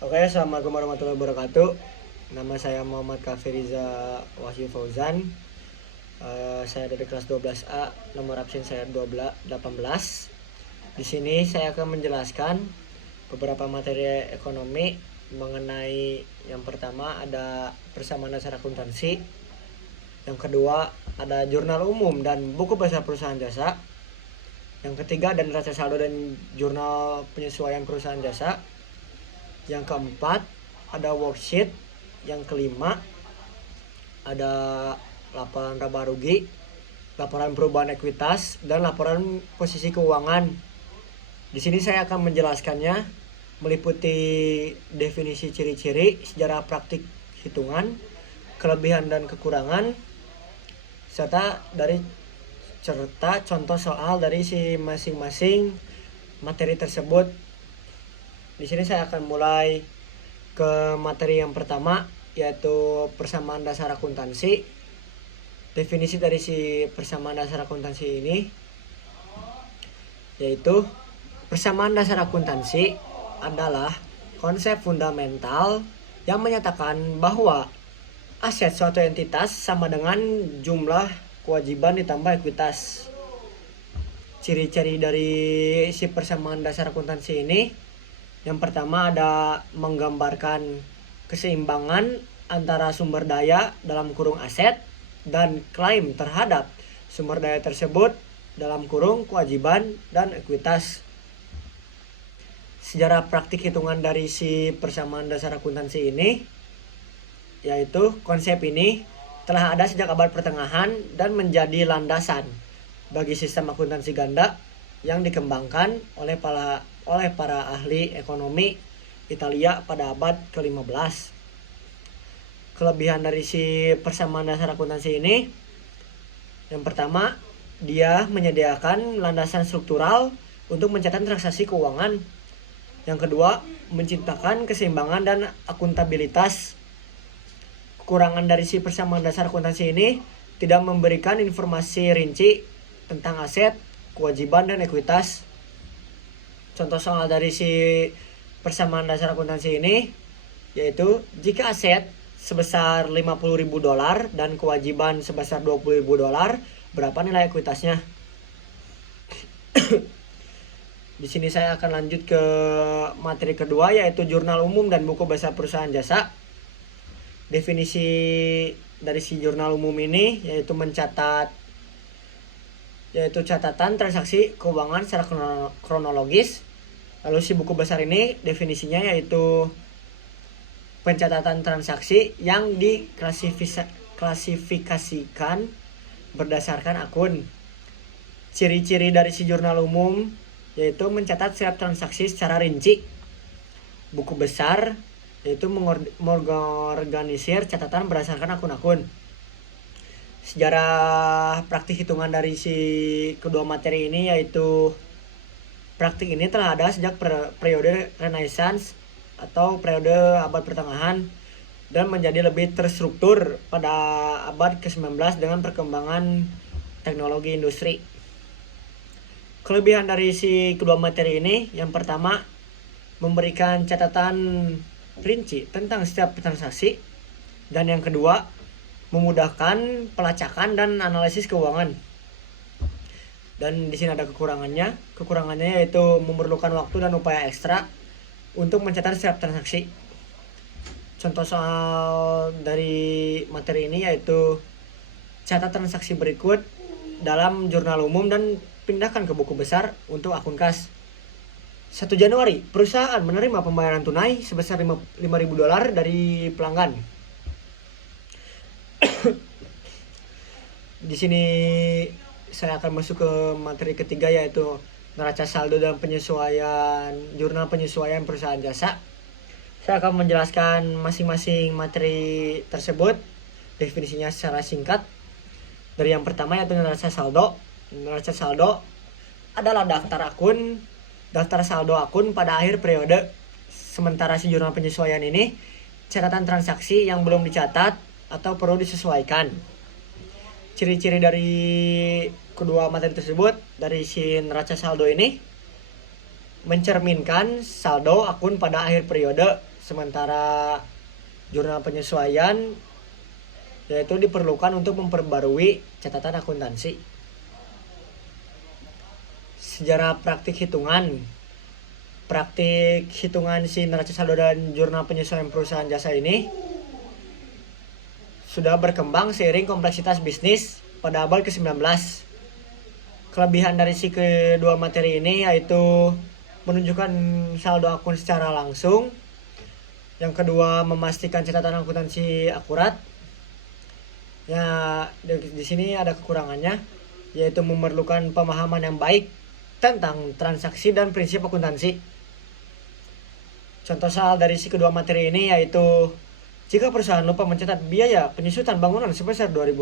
Oke, assalamualaikum warahmatullahi wabarakatuh. Nama saya Muhammad Kafiriza Wahyu Fauzan. Saya dari kelas 12A, nomor absen saya 18. Di sini saya akan menjelaskan beberapa materi ekonomi mengenai yang pertama ada persamaan dasar akuntansi, yang kedua ada jurnal umum dan buku bahasa perusahaan jasa, yang ketiga ada neraca saldo dan jurnal penyesuaian perusahaan jasa, yang keempat ada worksheet, yang kelima ada laporan laba rugi, laporan perubahan ekuitas, dan laporan posisi keuangan. Di sini saya akan menjelaskannya meliputi definisi ciri-ciri, sejarah praktik hitungan, kelebihan dan kekurangan, serta contoh soal dari si masing-masing materi tersebut. Di sini saya akan mulai ke materi yang pertama, yaitu persamaan dasar akuntansi. Definisi dari si persamaan dasar akuntansi ini yaitu persamaan dasar akuntansi adalah konsep fundamental yang menyatakan bahwa aset suatu entitas sama dengan jumlah kewajiban ditambah ekuitas. Ciri-ciri dari si persamaan dasar akuntansi ini, yang pertama ada menggambarkan keseimbangan antara sumber daya dalam kurung aset dan klaim terhadap sumber daya tersebut dalam kurung kewajiban dan ekuitas. Sejarah praktik hitungan dari si persamaan dasar akuntansi ini, yaitu konsep ini telah ada sejak abad pertengahan dan menjadi landasan bagi sistem akuntansi ganda yang dikembangkan oleh para ahli ekonomi Italia pada abad ke-15. Kelebihan dari si persamaan dasar akuntansi ini, yang pertama, dia menyediakan landasan struktural untuk mencatat transaksi keuangan. Yang kedua, menciptakan keseimbangan dan akuntabilitas. Kekurangan dari si persamaan dasar akuntansi ini tidak memberikan informasi rinci tentang aset, kewajiban, dan ekuitas. Contoh soal dari si persamaan dasar akuntansi ini yaitu jika aset sebesar $50.000 dan kewajiban sebesar $20.000, berapa nilai ekuitasnya? Di sini saya akan lanjut ke materi kedua, yaitu jurnal umum dan buku bahasa perusahaan jasa. Definisi dari si jurnal umum ini yaitu catatan transaksi keuangan secara kronologis. Lalu si buku besar ini definisinya yaitu pencatatan transaksi yang diklasifikasikan berdasarkan akun. Ciri-ciri dari si jurnal umum yaitu mencatat setiap transaksi secara rinci. Buku besar yaitu mengorganisir catatan berdasarkan akun-akun. Sejarah praktik hitungan dari si kedua materi ini yaitu praktik ini telah ada sejak periode Renaissance atau periode abad pertengahan dan menjadi lebih terstruktur pada abad ke-19 dengan perkembangan teknologi industri. Kelebihan dari si kedua materi ini, yang pertama, memberikan catatan rinci tentang setiap transaksi, dan yang kedua, memudahkan pelacakan dan analisis keuangan. Dan di sini ada kekurangannya. Kekurangannya yaitu memerlukan waktu dan upaya ekstra untuk mencatat setiap transaksi. Contoh soal dari materi ini yaitu catat transaksi berikut dalam jurnal umum dan pindahkan ke buku besar untuk akun kas. 1 Januari, perusahaan menerima pembayaran tunai sebesar $5.000 dari pelanggan. Di sini saya akan masuk ke materi ketiga, yaitu neraca saldo dan jurnal penyesuaian perusahaan jasa. Saya akan menjelaskan masing-masing materi tersebut, definisinya secara singkat. Dari yang pertama yaitu neraca saldo. Neraca saldo adalah daftar saldo akun pada akhir periode. Sementara si jurnal penyesuaian ini catatan transaksi yang belum dicatat atau perlu disesuaikan. Ciri-ciri dari kedua materi tersebut dari si neraca saldo ini mencerminkan saldo akun pada akhir periode, sementara jurnal penyesuaian yaitu diperlukan untuk memperbarui catatan akuntansi. Sejarah praktik hitungan. Praktik hitungan si neraca saldo dan jurnal penyesuaian perusahaan jasa ini sudah berkembang seiring kompleksitas bisnis pada abad ke-19. Kelebihan dari si kedua materi ini yaitu menunjukkan saldo akun secara langsung. Yang kedua, memastikan catatan akuntansi akurat. Ya, di sini ada kekurangannya, yaitu memerlukan pemahaman yang baik tentang transaksi dan prinsip akuntansi. Contoh soal dari si kedua materi ini yaitu jika perusahaan lupa mencatat biaya penyusutan bangunan sebesar $2.000,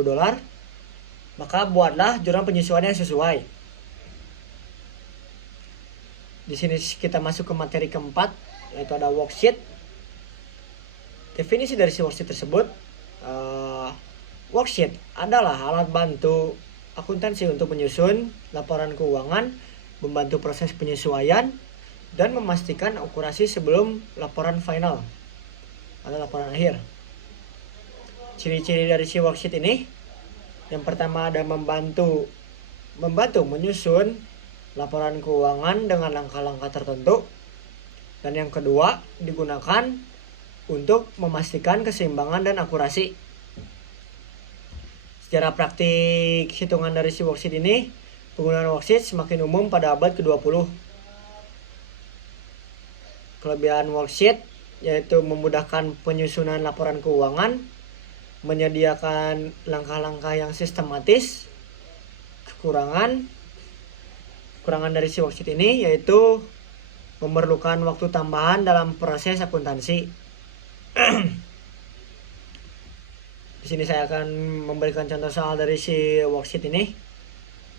maka buatlah jurnal penyesuaian yang sesuai. Di sini kita masuk ke materi keempat, yaitu ada worksheet. Definisi dari si worksheet tersebut, worksheet adalah alat bantu akuntansi untuk menyusun laporan keuangan, membantu proses penyesuaian, dan memastikan akurasi sebelum laporan final atau laporan akhir. Ciri-ciri dari si worksheet ini, yang pertama ada membantu menyusun laporan keuangan dengan langkah-langkah tertentu, dan yang kedua digunakan untuk memastikan keseimbangan dan akurasi. Secara praktik hitungan dari si worksheet ini, penggunaan worksheet semakin umum pada abad ke-20. Kelebihan worksheet yaitu memudahkan penyusunan laporan keuangan, menyediakan langkah-langkah yang sistematis. Kekurangan dari si worksheet ini yaitu memerlukan waktu tambahan dalam proses akuntansi. Di sini saya akan memberikan contoh soal dari si worksheet ini.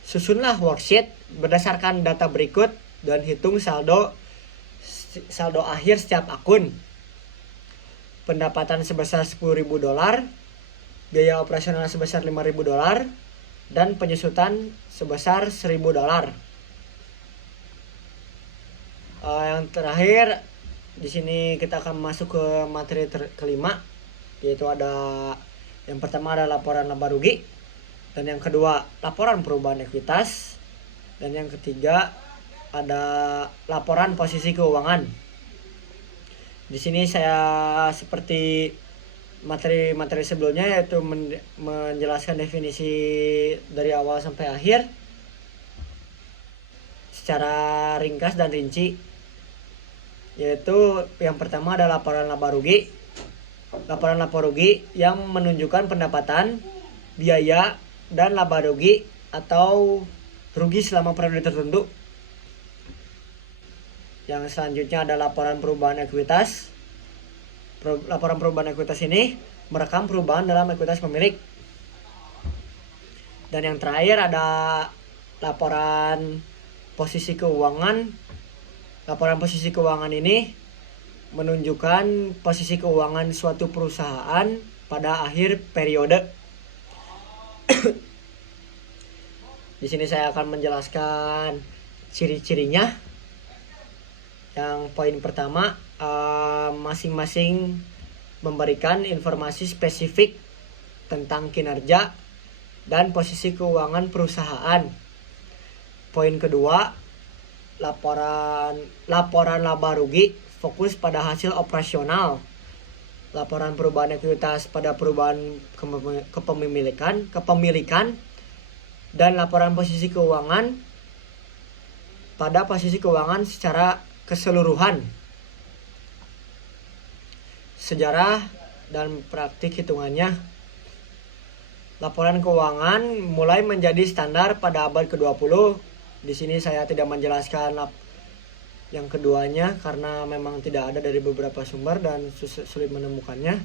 Susunlah worksheet berdasarkan data berikut dan hitung saldo akhir setiap akun. Pendapatan sebesar $10.000, biaya operasional sebesar $5.000, dan penyusutan sebesar $1.000. Yang terakhir, di sini kita akan masuk ke materi kelima, yaitu ada yang pertama ada laporan laba rugi, dan yang kedua laporan perubahan ekuitas, dan yang ketiga ada laporan posisi keuangan. Di sini saya seperti materi-materi sebelumnya, yaitu menjelaskan definisi dari awal sampai akhir secara ringkas dan rinci. Yaitu yang pertama ada laporan laba rugi. Laporan laba rugi yang menunjukkan pendapatan, biaya, dan laba rugi atau rugi selama periode tertentu. Yang selanjutnya ada laporan perubahan ekuitas. Laporan perubahan ekuitas ini merekam perubahan dalam ekuitas pemilik. Dan yang terakhir ada laporan posisi keuangan. Laporan posisi keuangan ini menunjukkan posisi keuangan suatu perusahaan pada akhir periode. Di sini saya akan menjelaskan ciri-cirinya. Yang poin pertama, masing-masing memberikan informasi spesifik tentang kinerja dan posisi keuangan perusahaan. Poin kedua, laporan laba rugi fokus pada hasil operasional. Laporan perubahan ekuitas pada perubahan kepemilikan, dan laporan posisi keuangan pada posisi keuangan secara keseluruhan. Sejarah dan praktik hitungannya. Laporan keuangan mulai menjadi standar pada abad ke-20. Di sini saya tidak menjelaskan yang keduanya karena memang tidak ada dari beberapa sumber dan sulit menemukannya.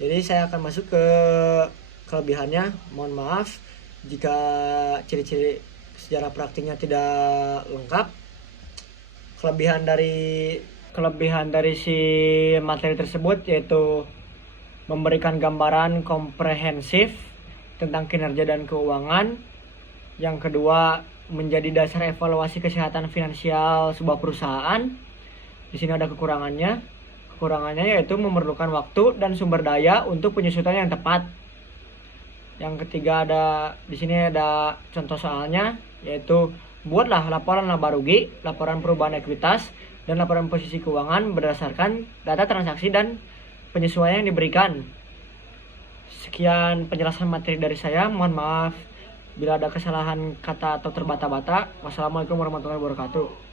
Jadi saya akan masuk ke kelebihannya. Mohon maaf jika ciri-ciri sejarah praktiknya tidak lengkap. Kelebihan dari si materi tersebut yaitu memberikan gambaran komprehensif tentang kinerja dan keuangan. Yang kedua, menjadi dasar evaluasi kesehatan finansial sebuah perusahaan. Di sini ada kekurangannya. Kekurangannya yaitu memerlukan waktu dan sumber daya untuk penyusutan yang tepat. Yang ketiga di sini ada contoh soalnya, yaitu buatlah laporan laba rugi, laporan perubahan ekuitas, dan laporan posisi keuangan berdasarkan data transaksi dan penyesuaian yang diberikan. Sekian penjelasan materi dari saya. Mohon maaf bila ada kesalahan kata atau terbata-bata. Wassalamualaikum warahmatullahi wabarakatuh.